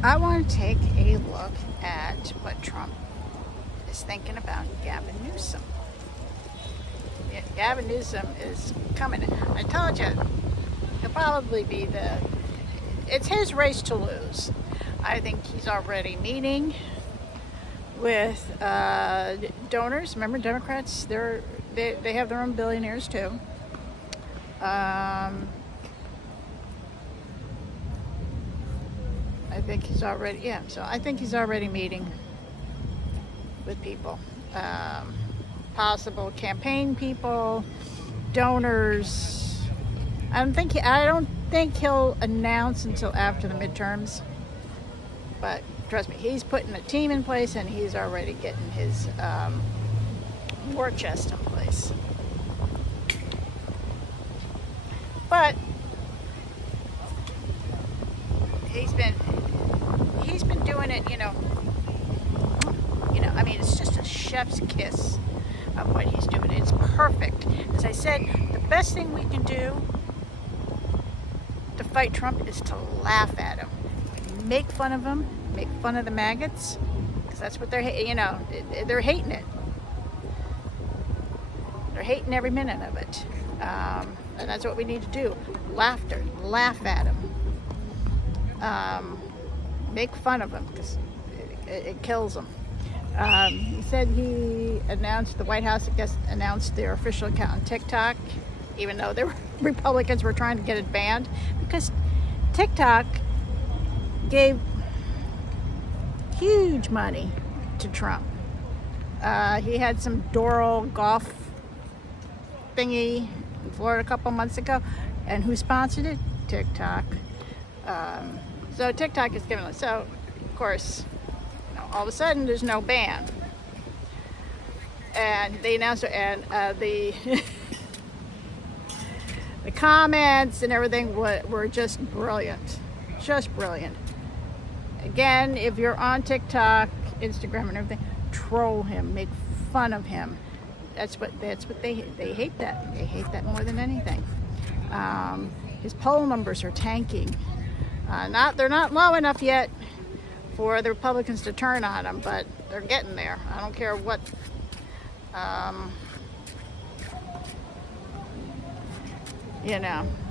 I want to take a look at what Trump is thinking about Gavin Newsom. Yeah, Gavin Newsom is coming. I told you, he'll probably be it's his race to lose. I think he's already meeting with donors. Remember, Democrats, they have their own billionaires too. I think he's already, so I think he's already meeting with people. Possible campaign people, donors. I don't think he'll announce until after the midterms. But trust me, he's putting a team in place and he's already getting his war chest in place. But he's been doing it, I mean, it's just a chef's kiss of what he's doing. It's perfect. As I said, the best thing we can do to fight Trump is to laugh at him, make fun of him, make fun of the maggots, because that's what they're hating it. They're hating every minute of it, and that's what we need to do. Laughter, laugh at him. Make fun of them because it kills them. He said the White House, I guess, announced their official account on TikTok, even though the Republicans were trying to get it banned, because TikTok gave huge money to Trump. He had some Doral golf thingy in Florida a couple months ago, and who sponsored it? TikTok. So TikTok is giving it. So, of course, all of a sudden there's no ban, and they announced it, and the the comments and everything were just brilliant, Again, if you're on TikTok, Instagram, and everything, troll him, make fun of him. That's what they hate. That they hate that more than anything. His poll numbers are tanking. They're not low enough yet for the Republicans to turn on him, but they're getting there. I don't care what.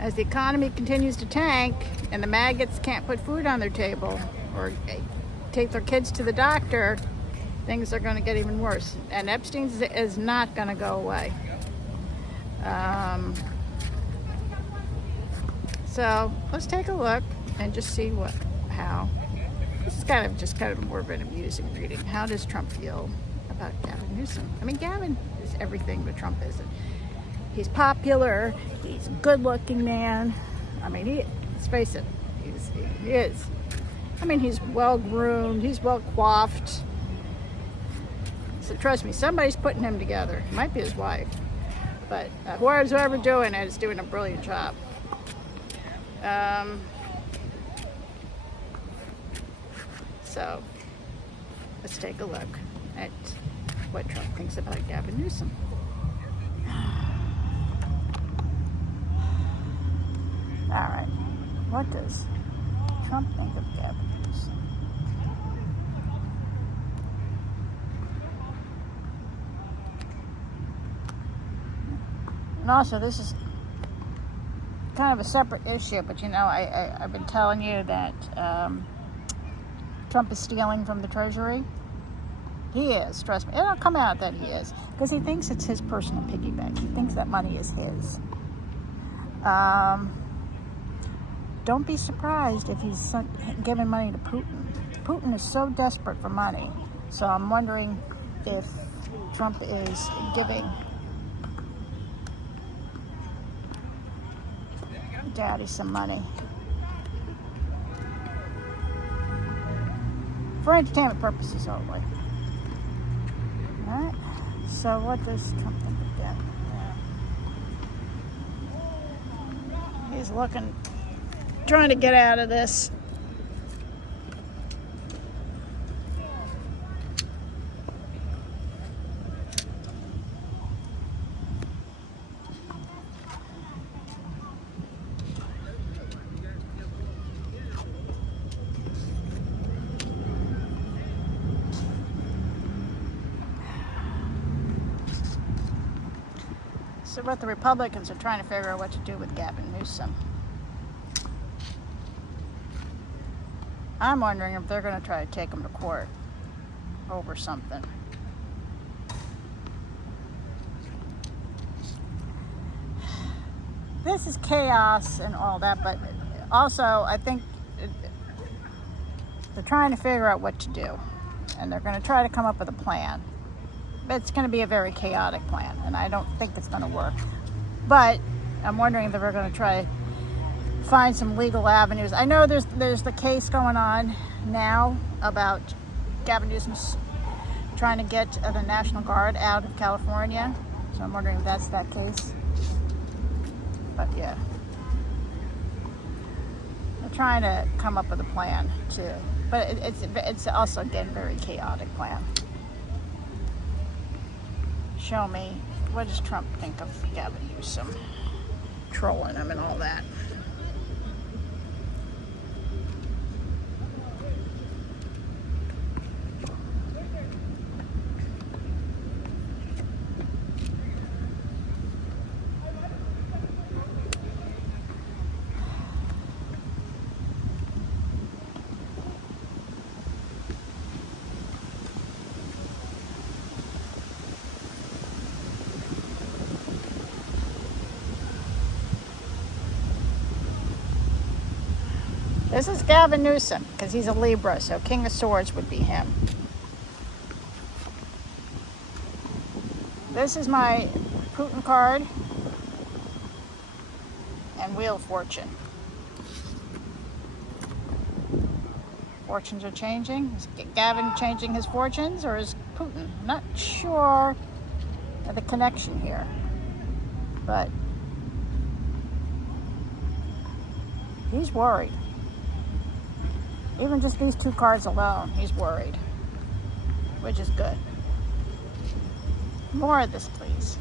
As the economy continues to tank and the maggots can't put food on their table or take their kids to the doctor, things are going to get even worse. And Epstein's is not going to go away. So let's take a look and just see how. This is kind of more of an amusing reading. How does Trump feel about Gavin Newsom? I mean, Gavin is everything that Trump isn't. He's popular. He's a good-looking man. I mean, let's face it, he is. I mean, he's well-groomed. He's well-coiffed. So trust me, somebody's putting him together. It might be his wife. But whoever's doing it is doing a brilliant job. So let's take a look at what Trump thinks about Gavin Newsom. All right, what does Trump think of Gavin Newsom? And also, this is kind of a separate issue, but I've been telling you that Trump is stealing from the Treasury. He is, trust me. It'll come out that he is, because he thinks it's his personal piggy bank. He thinks that money is his. Don't be surprised if he's giving money to Putin. Putin is so desperate for money. So I'm wondering if Trump is giving Daddy some money for entertainment purposes only. Alright, so what does Trump think of that? He's trying to get out of this. So what the Republicans are trying to figure out what to do with Gavin Newsom. I'm wondering if they're going to try to take him to court over something. This is chaos and all that, but also I think they're trying to figure out what to do, and they're going to try to come up with a plan. But it's going to be a very chaotic plan, and I don't think it's going to work. But I'm wondering if they're going to try to find some legal avenues. I know there's the case going on now about Gavin Newsom's trying to get the National Guard out of California, so I'm wondering if that's that case. But yeah, they're trying to come up with a plan too. But it's also, again, very chaotic plan. Show me, what does Trump think of Gavin Newsom? Trolling him and all that. This is Gavin Newsom, because he's a Libra, so King of Swords would be him. This is my Putin card and Wheel of Fortune. Fortunes are changing. Is Gavin changing his fortunes, or is Putin? I'm not sure of the connection here, but he's worried. Even just these two cards alone, he's worried, which is good. More of this, please.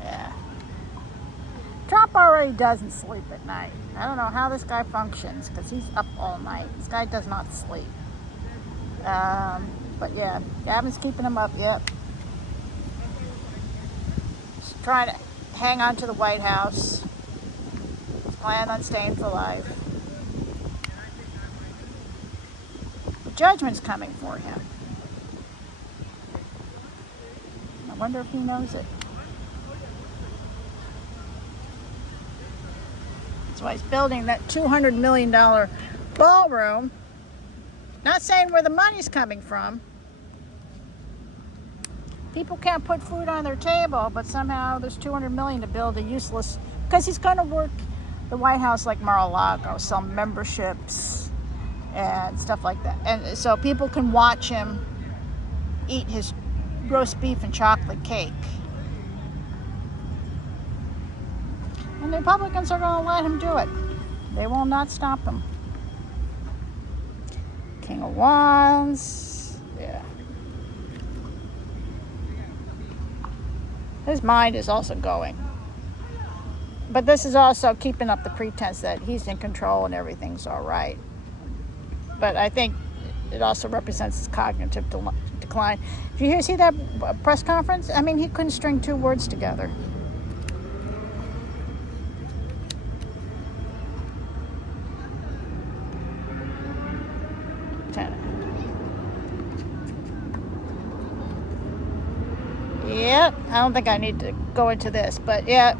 Yeah. Trump already doesn't sleep at night. I don't know how this guy functions, because he's up all night. This guy does not sleep. But yeah, Gavin's keeping him up. Yep. He's trying to hang on to the White House. He's planning on staying for life. The judgment's coming for him. I wonder if he knows it. That's why he's building that $200 million ballroom. Not saying where the money's coming from. People can't put food on their table, but somehow there's $200 million to build a useless, because he's going to work the White House like Mar-a-Lago, sell memberships and stuff like that. And so people can watch him eat his roast beef and chocolate cake. And the Republicans are going to let him do it. They will not stop him. King of Wands. Yeah. His mind is also going. But this is also keeping up the pretense that he's in control and everything's all right. But I think it also represents his cognitive decline. Did you see that press conference? I mean, he couldn't string two words together. Yep, I don't think I need to go into this, but yeah.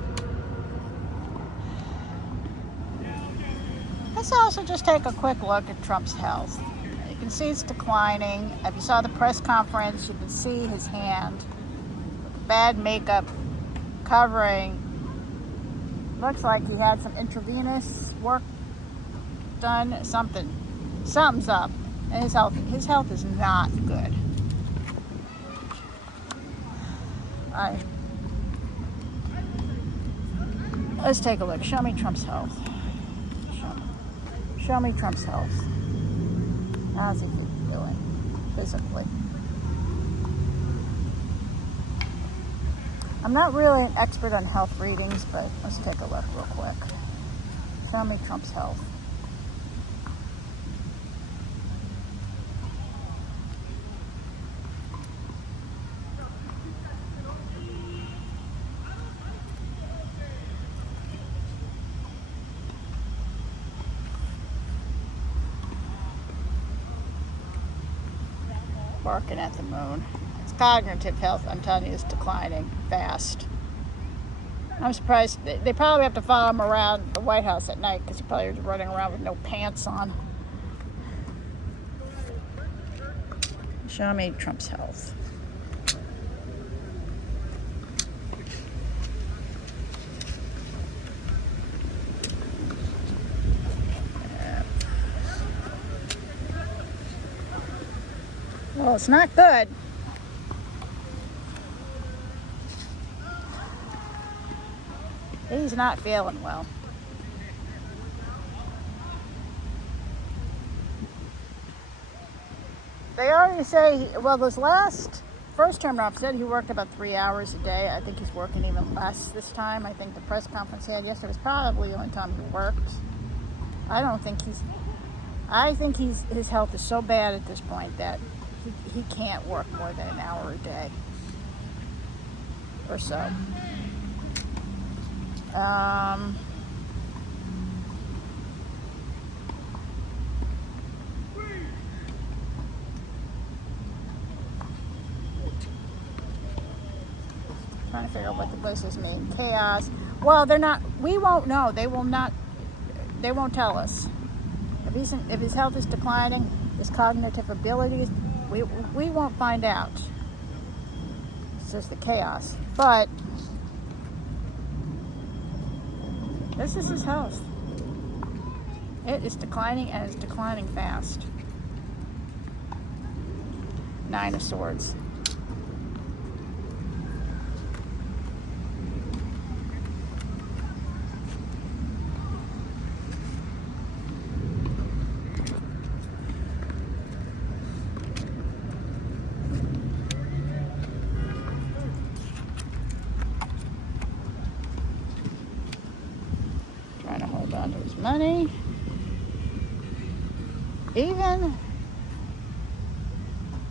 Let's also just take a quick look at Trump's health. You can see it's declining. If you saw the press conference, you can see his hand with the bad makeup covering. Looks like he had some intravenous work done. Something's up. And his health is not good. Let's take a look. Show me Trump's health. Show me Trump's health. How's he doing physically? I'm not really an expert on health readings, but let's take a look real quick. Show me Trump's health. Barking at the moon. His cognitive health, I'm telling you, is declining fast. I'm surprised. They probably have to follow him around the White House at night because he probably is running around with no pants on. Show me Trump's health. Well, it's not good. He's not feeling well. They already say, well, this first term rep said he worked about 3 hours a day. I think he's working even less this time. I think the press conference he had yesterday was probably the only time he worked. I think his health is so bad at this point that he can't work more than an hour a day or so. Trying to figure out what the voices mean. Chaos. Well, they're not. We won't know. They will not. They won't tell us if his health is declining, his cognitive abilities. We won't find out. It's just the chaos. But this is his health. It is declining, and it's declining fast. 9 of Swords. Trying to hold on to his money.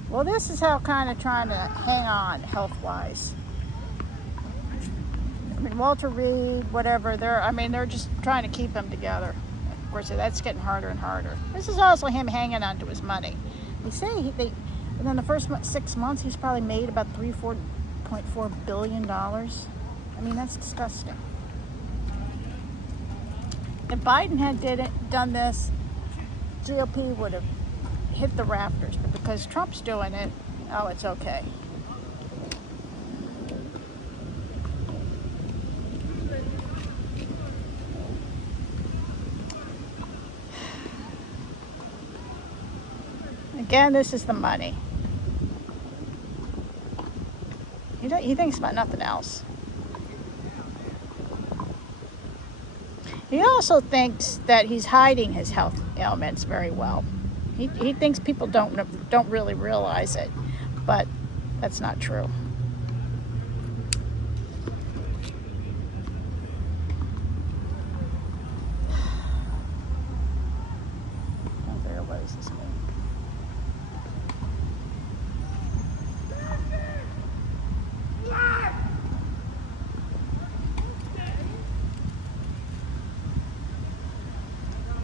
Well, this is how kind of trying to hang on health-wise. I mean, Walter Reed, whatever, they're just trying to keep him together. Of course, that's getting harder and harder. This is also him hanging on to his money. They say within the first 6 months, he's probably made about $4.4 billion. I mean, that's disgusting. If Biden had done this, GOP would have hit the rafters. But because Trump's doing it, oh, it's okay. Again, this is the money. He thinks about nothing else. He also thinks that he's hiding his health ailments very well. He thinks people don't really realize it, but that's not true. What does this mean?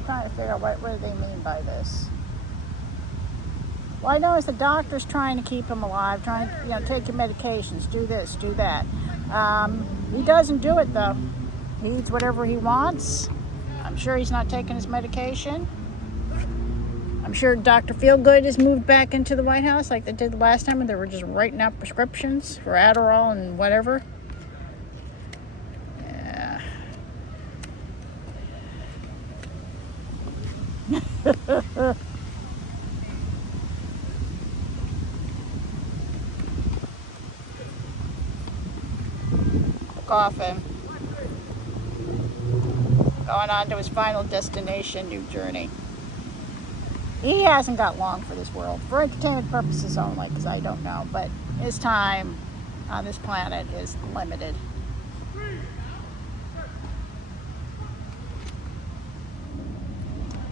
Trying to figure out what do they mean by this. Well, I know it's the doctor's trying to keep him alive, trying to, take your medications, do this, do that. He doesn't do it, though. He eats whatever he wants. I'm sure he's not taking his medication. I'm sure Dr. Feelgood has moved back into the White House like they did the last time when they were just writing out prescriptions for Adderall and whatever. Yeah. Coffin. Going on to his final destination, New Journey. He hasn't got long for this world, for entertainment purposes only, because I don't know. But his time, on this planet is limited.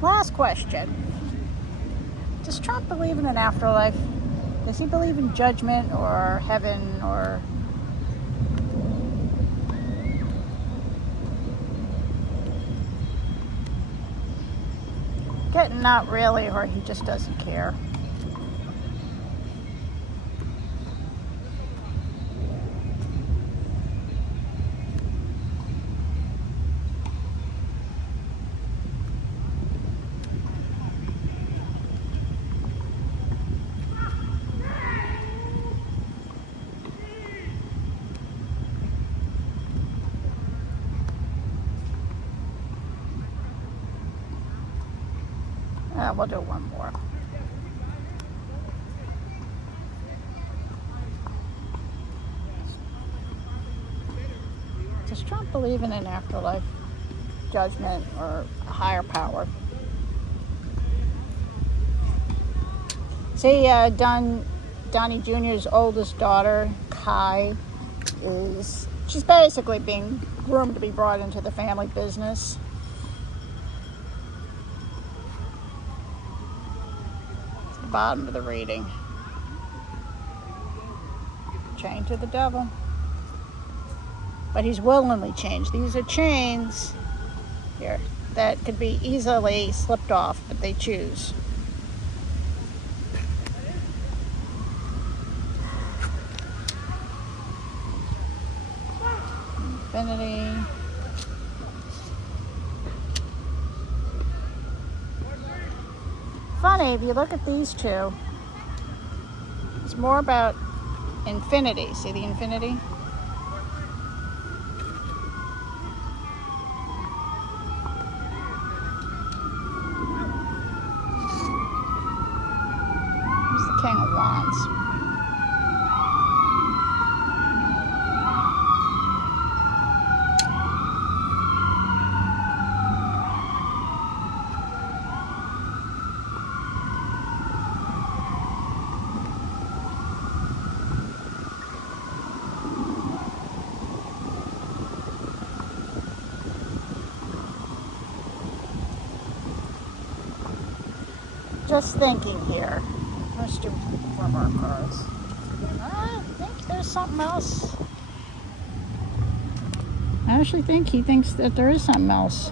Last question. Does Trump believe in an afterlife? Does he believe in judgment or heaven or... Getting not really, or he just doesn't care. We'll do one more. Does Trump believe in an afterlife, judgment, or a higher power? See, Donnie Jr.'s oldest daughter, Kai, she's basically being groomed to be brought into the family business. Bottom of the reading. Chained to the devil. But he's willingly changed. These are chains here that could be easily slipped off, but they choose. Infinity. Funny, if you look at these two, it's more about infinity. See the infinity? Here's the King of Wands. Just thinking here. Let's do one more cards. I think there's something else. I actually think he thinks that there is something else.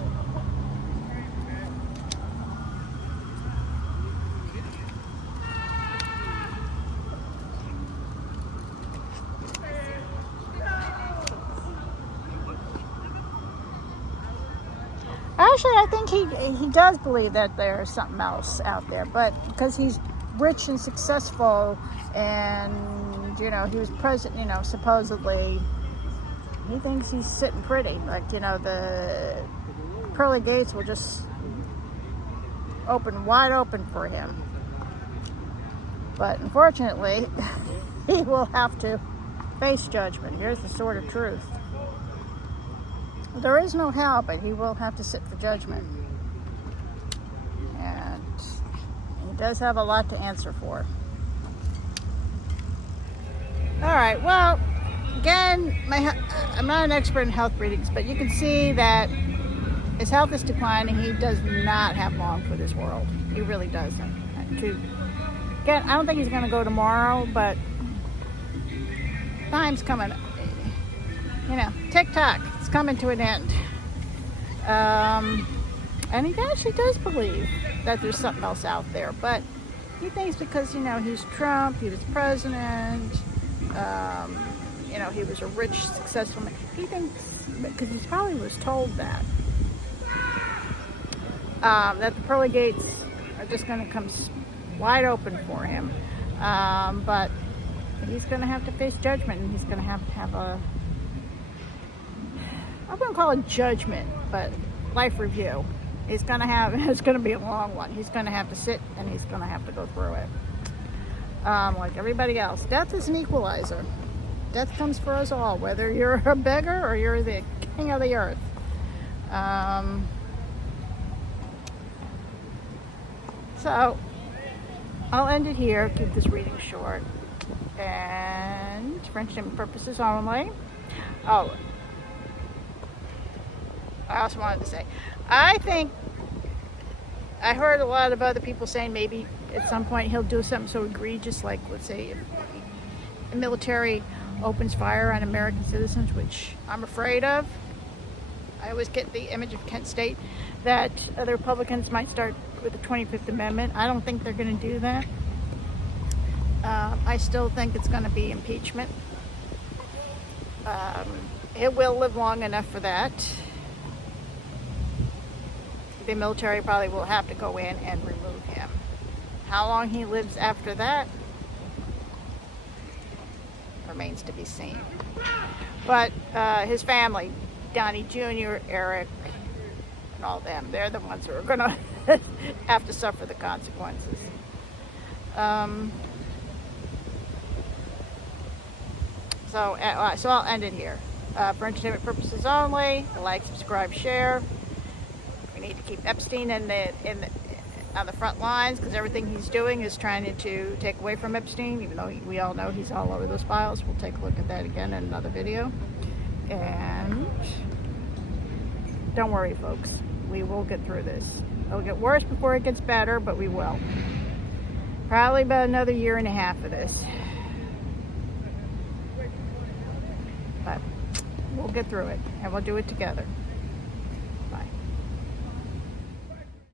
Actually, I think he does believe that there's something else out there, but because he's rich and successful, and he was president, supposedly he thinks he's sitting pretty. Like, the pearly gates will just open wide open for him. But unfortunately, he will have to face judgment. Here's the sword of truth. There is no hell, but he will have to sit for judgment. And he does have a lot to answer for. All right, well, again, I'm not an expert in health readings, but you can see that his health is declining. He does not have long for this world. He really doesn't. Again, I don't think he's going to go tomorrow, but time's coming. Tick-tock. It's coming to an end. And he actually does believe that there's something else out there. But he thinks because, he's Trump, he was president, he was a rich, successful man. He thinks, because he probably was told that the pearly gates are just going to come wide open for him. But he's going to have to face judgment, and he's going to have a, I wouldn't call it judgment, but life review. It's going to be a long one. He's going to have to sit, and he's going to have to go through it. Like everybody else. Death is an equalizer. Death comes for us all, whether you're a beggar or you're the king of the earth. So, I'll end it here, keep this reading short. And for entertainment purposes only. Oh, I also wanted to say, I think I heard a lot of other people saying maybe at some point he'll do something so egregious, like, let's say, if the military opens fire on American citizens, which I'm afraid of. I always get the image of Kent State that the Republicans might start with the 25th Amendment. I don't think they're going to do that. I still think it's going to be impeachment. It will live long enough for that. The military probably will have to go in and remove him. How long he lives after that remains to be seen. But his family, Donnie Jr., Eric, and all them, they're the ones who are going to have to suffer the consequences. So I'll end it here. For entertainment purposes only, like, subscribe, share. We need to keep Epstein on the front lines, because everything he's doing is trying to take away from Epstein, even though we all know he's all over those files. We'll take a look at that again in another video. And don't worry, folks. We will get through this. It'll get worse before it gets better, but we will. Probably about another year and a half of this. But we'll get through it, and we'll do it together.